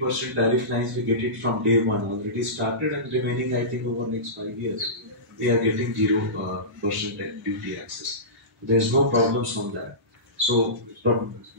15% tariff lines, we get it from day one, already started, and remaining, I think, over next 5 years, we are getting 0% duty access. There's no problems on that. So,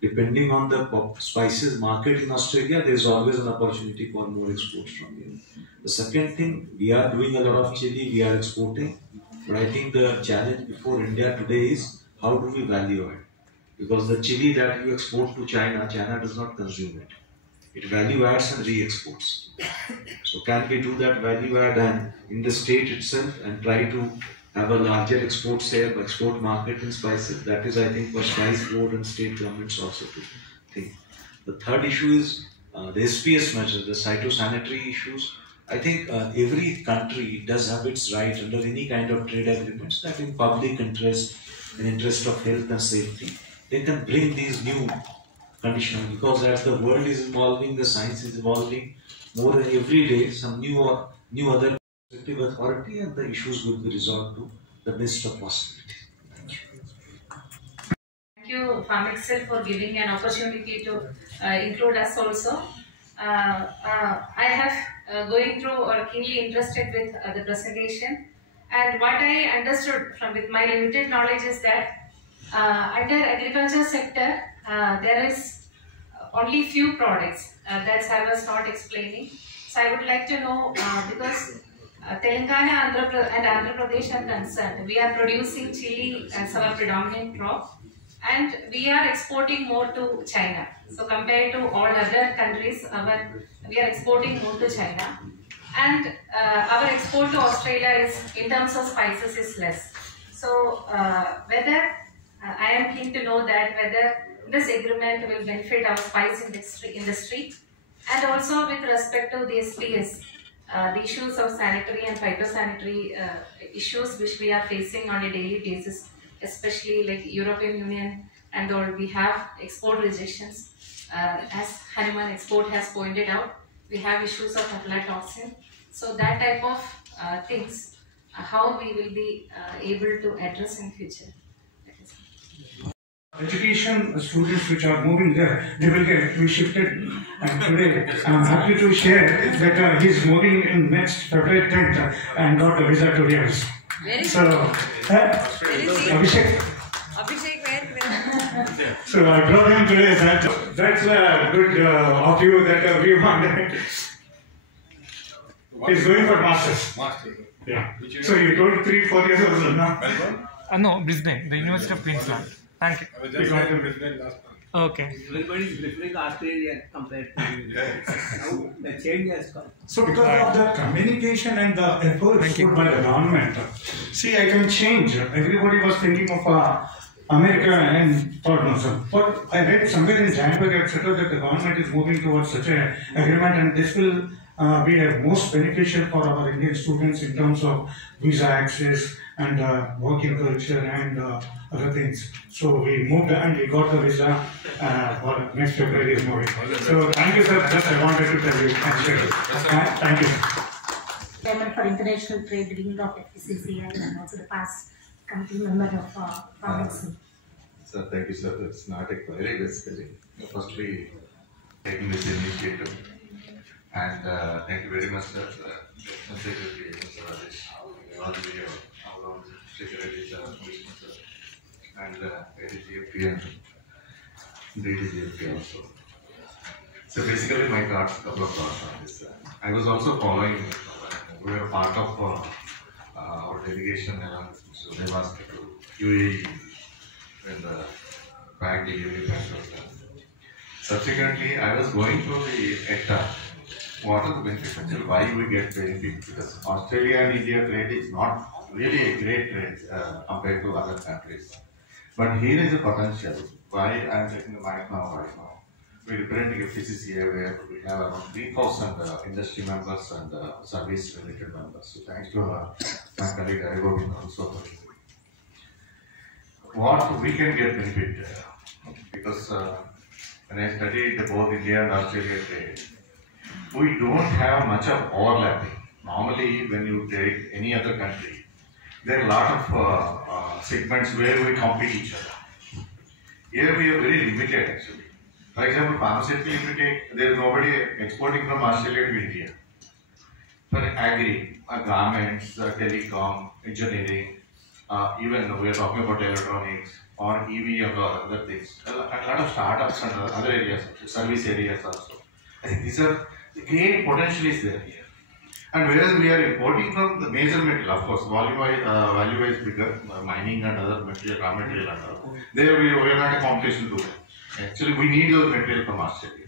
depending on the spices market in Australia, there's always an opportunity for more exports from here. The second thing, we are doing a lot of chili, we are exporting, but I think the challenge before India today is how do we value it? Because the chili that you export to China, China does not consume it. It value adds and re-exports. So can we do that value add and in the state itself and try to have a larger export sale, export market in spices? That is, I think, for spice board and state governments also to think. The third issue is the SPS measures, the phytosanitary issues. I think every country does have its right under any kind of trade agreements that in public interest, in interest of health and safety, they can bring these new conditions, because as the world is evolving, the science is evolving more every day, some new other authority, and the issues will be resolved to the best of possibility. Thank you, FarmExcel, for giving an opportunity to include us also. I have going through or keenly interested with the presentation, and what I understood from with my limited knowledge is that under agriculture sector there is only few products that I was not explaining. So I would like to know because Telangana and Andhra Pradesh are concerned, we are producing chili as our predominant crop, and we are exporting more to China. So compared to all other countries, we are exporting more to China, and our export to Australia is, in terms of spices, is less. So whether I am keen to know that whether this agreement will benefit our spice industry, and also with respect to the SPS, the issues of sanitary and phytosanitary issues which we are facing on a daily basis, especially like European Union and all, we have export rejections. As Hanuman Export has pointed out, we have issues of aflatoxin. So that type of things, how we will be able to address in future. Education students which are moving there, they will get reshifted, and today I am happy to share that he is moving in next February 10th and got a visa to Riyadh. So, Abhishek. So I brought him today. That's good of you that we wanted. He's going for masters. Yeah. So you told 3-4 years old, no? No, Brisbane, the University of Queensland. Thank you. I was just in Brisbane last month. Okay. Everybody is preferring Australia compared to now the change has come. So because of the communication and the efforts put by the government, see, I can change. Everybody was thinking of America and thought no, sir. But I read somewhere in January, etc., that the government is moving towards such an agreement, and this will be most beneficial for our Indian students in terms of visa access and working culture and other things. So we moved and we got the visa for next February is moving. So thank you, sir. Just I wanted to tell you and share it. Thank you, sir. Chairman for International Trade Wing of FTCCI and also the past committee member of FarmExcel. Sir, thank you, sir. It's not a query basically. Firstly, taking this initiative, and thank you very much, sir. Secretary, Mr. Rajesh, all the Secretary, sir, and ADGFT and DDGFT also. So basically, my thoughts, couple of thoughts on this. I was also following. We were part of our delegation along with Mr. Devas to UAE when the bag delivery pack was done. Subsequently, I was going through the ECTA. What are the benefits? Actually, why we get benefit? Because Australia and India trade is not really a great trade compared to other countries. But here is a potential. Why I am taking the mic now, right now? We represent FTCCI where we have around 3,000 industry members and service related members. So thanks to my colleague Agarwal also. What we can get benefit because when I studied both India and Australia trade, we don't have much of overlapping. Normally, when you take any other country, there are a lot of segments where we compete each other. Here we are very limited actually. For example, pharmaceutical, if you take, there is nobody exporting from Australia to India. For agri, garments, telecom, engineering, even we are talking about electronics or EV and other things. A lot of startups and other areas, service areas also. I think these are the great potential is there here. And whereas we are importing from the major material, of course, value-wise bigger, mining and other material, raw material and all. There we are not a competition to them. Actually, we need those material from Australia.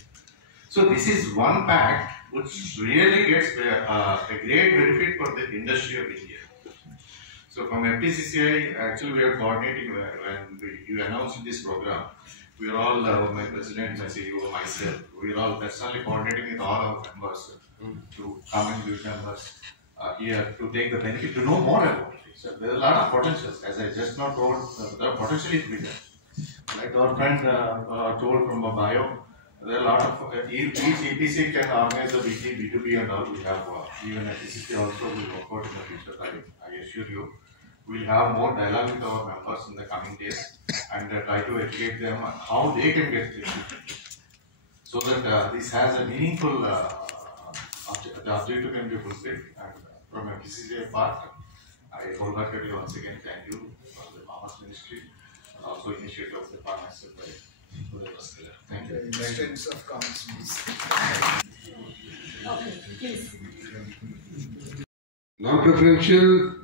So this is one pact which really gets a great benefit for the industry of India. So from FTCCI, actually we are coordinating when you announced this program. We are all, my president, my CEO, myself, we are all personally coordinating with all our members to come and give members here to take the benefit, to know more about it. So there are a lot of potentials, as I just now told, the potential is bigger. Like our friend told from a bio, there are a lot of, each EPC can organize the B2B and all. We have, even FTCCI also will work out in the future, I assure you. We'll have more dialogue with our members in the coming days and try to educate them on how they can get this. So that this has a meaningful, the objective can be fulfilled. And from FTCCI part, I wholeheartedly once again thank you for the Commerce Ministry and also initiative of the Finance Secretary. Thank you. Questions of Commerce Ministry. Okay, please. Non-preferential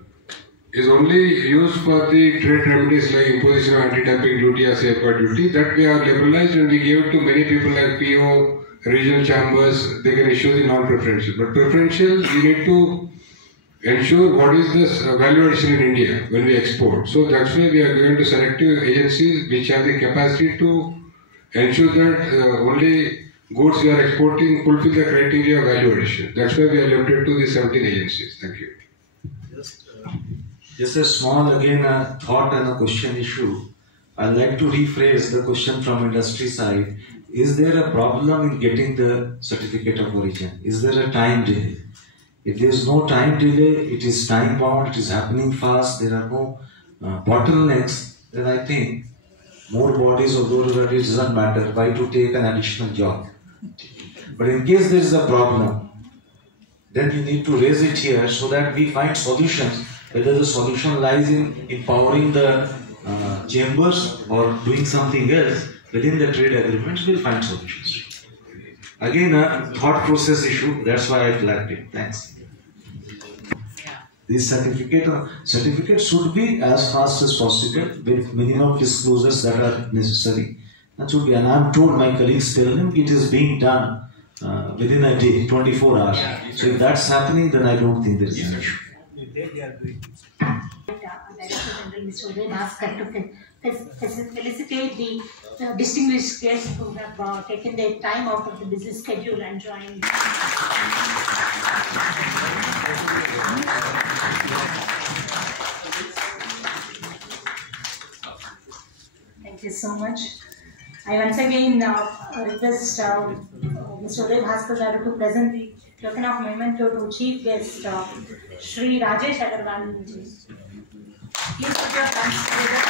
is only used for the trade remedies like imposition of anti-dumping duty or safeguard duty that we are liberalized and we give it to many people like PO, regional chambers, they can issue the non-preferential. But preferential, we need to ensure what is this value addition in India when we export. So that's why we are going to selective agencies which have the capacity to ensure that only goods we are exporting fulfill the criteria of value addition. That's why we are limited to the 17 agencies. Thank you. Just a small, again, a thought and a question issue. I'd like to rephrase the question from industry side. Is there a problem in getting the certificate of origin? Is there a time delay? If there is no time delay, it is time bound, it is happening fast, there are no bottlenecks, then I think more bodies or those that it doesn't matter, why to take an additional job. But in case there is a problem, then you need to raise it here so that we find solutions. Whether the solution lies in empowering the chambers or doing something else within the trade agreements, we'll find solutions. Again, a thought process issue, that's why I flagged it. Thanks. This certificate should be as fast as possible with minimum disclosures that are necessary. That should be, and I'm told, my colleagues tell them it is being done within a day, 24 hours. So if that's happening, then I don't think there is an issue. Director General Mr. Uday Bhaskar to felicitate the distinguished guests who have taken their time out of the busy schedule and joined. Thank you so much. I once again request Mr. Uday Bhaskar to present the token of memento to Chief Guest Shri Rajesh Agarwal. Please put your hands together.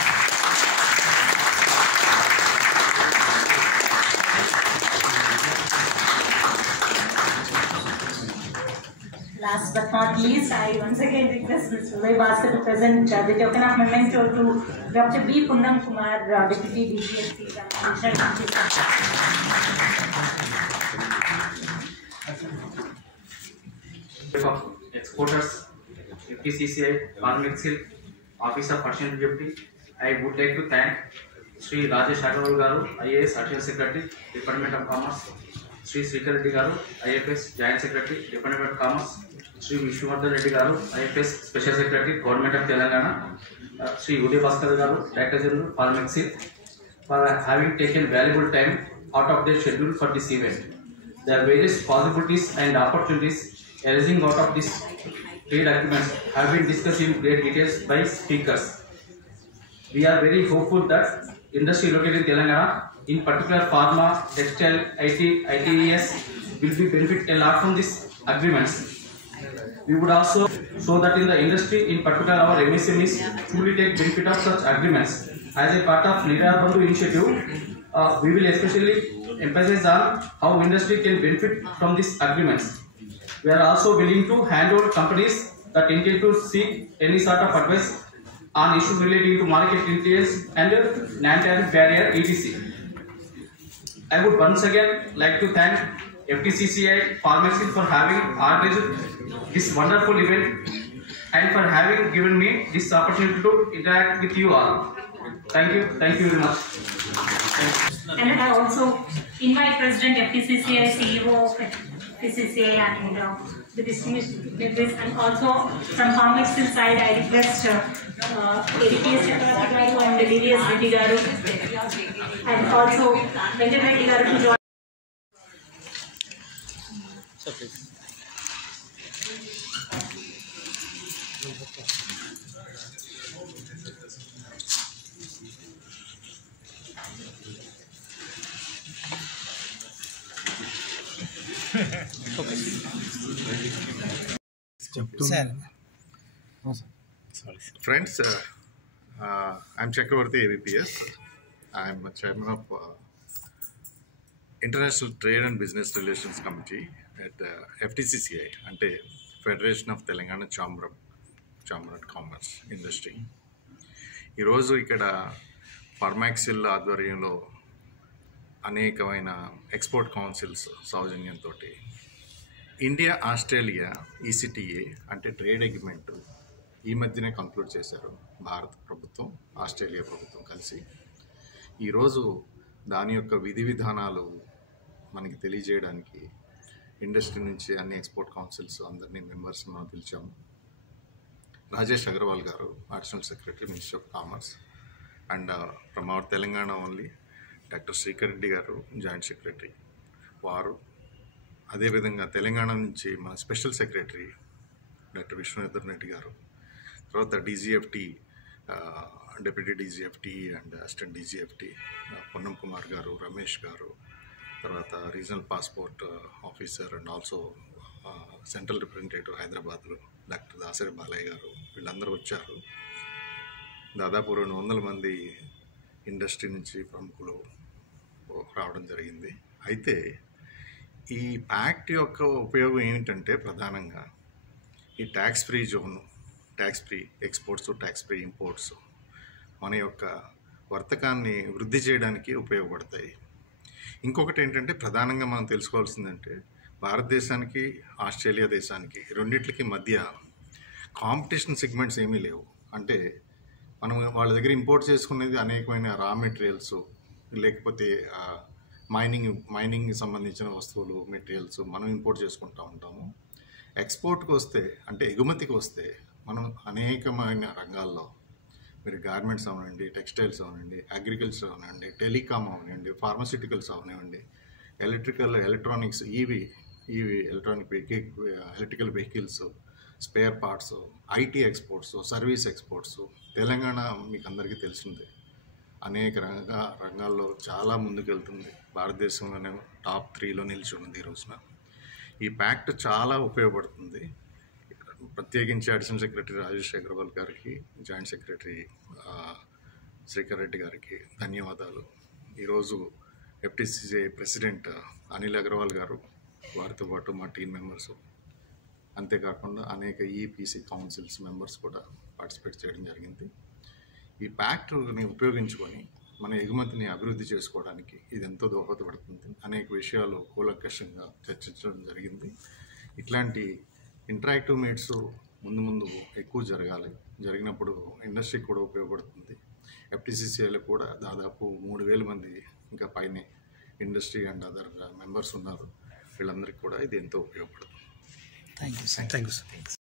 Last but not least, I once again request Mr. Uday Bhaskar to present the token of memento to Dr. B. Punnam Kumar, Deputy DGSP. Of exporters, FTCCI, Farmexil, Office of Persian Deputy, I would like to thank Sri Rajesh Agarwal Garu, IAS Additional Secretary, Department of Commerce, Sri Srikar Reddy Garu, IFS Joint Secretary, Department of Commerce, Sri Vishwardhan Reddy Garu, IFS Special Secretary, Government of Telangana, Sri Uday Bhaskar Garu, Director General, Farmexil, for having taken valuable time out of their schedule for this event. There are various possibilities and opportunities arising out of this trade agreements have been discussed in great details by speakers. We are very hopeful that industry located in Telangana, in particular pharma, textile, IT, ITES, will be benefit a lot from these agreements. We would also show that in the industry, in particular our MSMEs, truly take benefit of such agreements. As a part of Nirbandhu initiative, we will especially emphasize on how industry can benefit from these agreements. We are also willing to handle companies that intend to seek any sort of advice on issues relating to market intelligence and non-tariff barrier etc. I would once again like to thank FTCCI Pharmacy for having organized this wonderful event and for having given me this opportunity to interact with you all. Thank you very much. And I also invite President FTCCI, CEO of FTCCI and the distinguished members, and also from Pharmacy side I request ADPS Secretary Garu and Delirious Reddy Garu and also Venkat Reddy Garu to join. So please. Friends, I'm Chakravarti AVPS. I'm chairman of International Trade and Business Relations Committee at FTCCI, ante Federation of Telangana Chamber and Commerce Industry. ఈ రోజు ఇక్కడ ఫార్మాక్సిల్ ఆధ్వర్యంలో అనేకమైన export councils సౌజన్యంతో India Australia ECTA అంటే trade agreement ఈ మధ్యనే conclude చేశారు భారత ప్రభుత్వం ఆస్ట్రేలియా ప్రభుత్వం కలిసి. ఈరోజు దాని యొక్క విధి విధానాలు మనకి తెలియజేయడానికి ఇండస్ట్రీ నుంచి అన్ని ఎక్స్పోర్ట్ కౌన్సిల్స్ అందరినీ మెంబర్స్ మనం పిలిచాము. రాజేష్ అగర్వాల్ గారు additional secretary ministry of commerce and from our Telangana only doctor Srikar Reddy గారు జాయింట్ సెక్రటరీ వారు, అదేవిధంగా తెలంగాణ నుంచి మన special secretary doctor Viswanathan Reddy గారు, తర్వాత DGFT deputy DGFT and assistant DGFT Ponnam Kumar గారు, రమేష్ గారు, తర్వాత regional passport officer and also central representative హైదరాబాద్లో డాక్టర్ దాసరి బాలయ్య గారు, వీళ్ళందరూ వచ్చారు. దాదాపు 200 మంది ఇండస్ట్రీ నుంచి ప్రముఖులు రావడం జరిగింది. అయితే ఈ యాక్ట్ యొక్క ఉపయోగం ఏమిటంటే ప్రధానంగా ఈ tax free zone, tax free exports, tax free imports మన యొక్క వర్తకాన్ని వృద్ధి చేయడానికి ఉపయోగపడతాయి. ఇంకొకటి ఏంటంటే ప్రధానంగా మనం తెలుసుకోవాల్సిందంటే భారతదేశానికి ఆస్ట్రేలియా దేశానికి రెండిట్లకి మధ్య కాంపిటీషన్ సెగ్మెంట్స్ ఏమీ లేవు. అంటే మనం వాళ్ళ దగ్గర ఇంపోర్ట్ చేసుకునేది అనేకమైన రా మెటీరియల్స్, లేకపోతే మైనింగ్కి సంబంధించిన వస్తువులు, మెటీరియల్స్ మనం ఇంపోర్ట్ చేసుకుంటూ ఉంటాము. ఎక్స్పోర్ట్కి వస్తే అంటే ఎగుమతికి వస్తే మనం అనేకమైన రంగాల్లో, మీరు గార్మెంట్స్ అవనండి, టెక్స్టైల్స్ అవనండి, అగ్రికల్చర్ అవనండి, టెలికామ్ అవనండి, ఫార్మస్యూటికల్స్ అవనివ్వండి, electronics, electrical vehicles, spare parts, IT exports, service exports. Telangana మీకు అందరికీ తెలిసిందే, అనేక రంగాల్లో చాలా ముందుకెళ్తుంది. భారతదేశంలోనే టాప్ 3లో నిలిచి ఉంది ఈ రోజున. ఈ ప్యాక్ట్ చాలా ఉపయోగపడుతుంది. ప్రత్యేకించి అడిషనల్ సెక్రటరీ రాజేష్ అగర్వాల్ గారికి, జాయింట్ సెక్రటరీ శ్రీకర్ రెడ్డి గారికి ధన్యవాదాలు. ఈరోజు FTCCI ప్రెసిడెంట్ అనిల్ అగర్వాల్ గారు, వారితో పాటు మా టీం మెంబర్స్, అంతేకాకుండా అనేక EPC కౌన్సిల్స్ మెంబర్స్ కూడా పార్టిసిపేట్ చేయడం జరిగింది. ఈ ప్యాక్ట్ని ఉపయోగించుకొని మన ఎగుమతిని అభివృద్ధి చేసుకోవడానికి ఇది ఎంతో దోహదపడుతుంది. అనేక విషయాలు కూలంకషంగా చర్చించడం జరిగింది. ఇట్లాంటి ఇంటరాక్టివ్ మీట్స్ ముందు ఎక్కువ జరిగినప్పుడు ఇండస్ట్రీకి కూడా ఉపయోగపడుతుంది. FTCCIలో కూడా దాదాపు 3000 మంది ఇంకా పైనే ఇండస్ట్రీ అండ్ అదర్ మెంబర్స్ ఉన్నారు. వీళ్ళందరికీ కూడా ఇది ఎంతో ఉపయోగపడుతుంది. Thank you sir.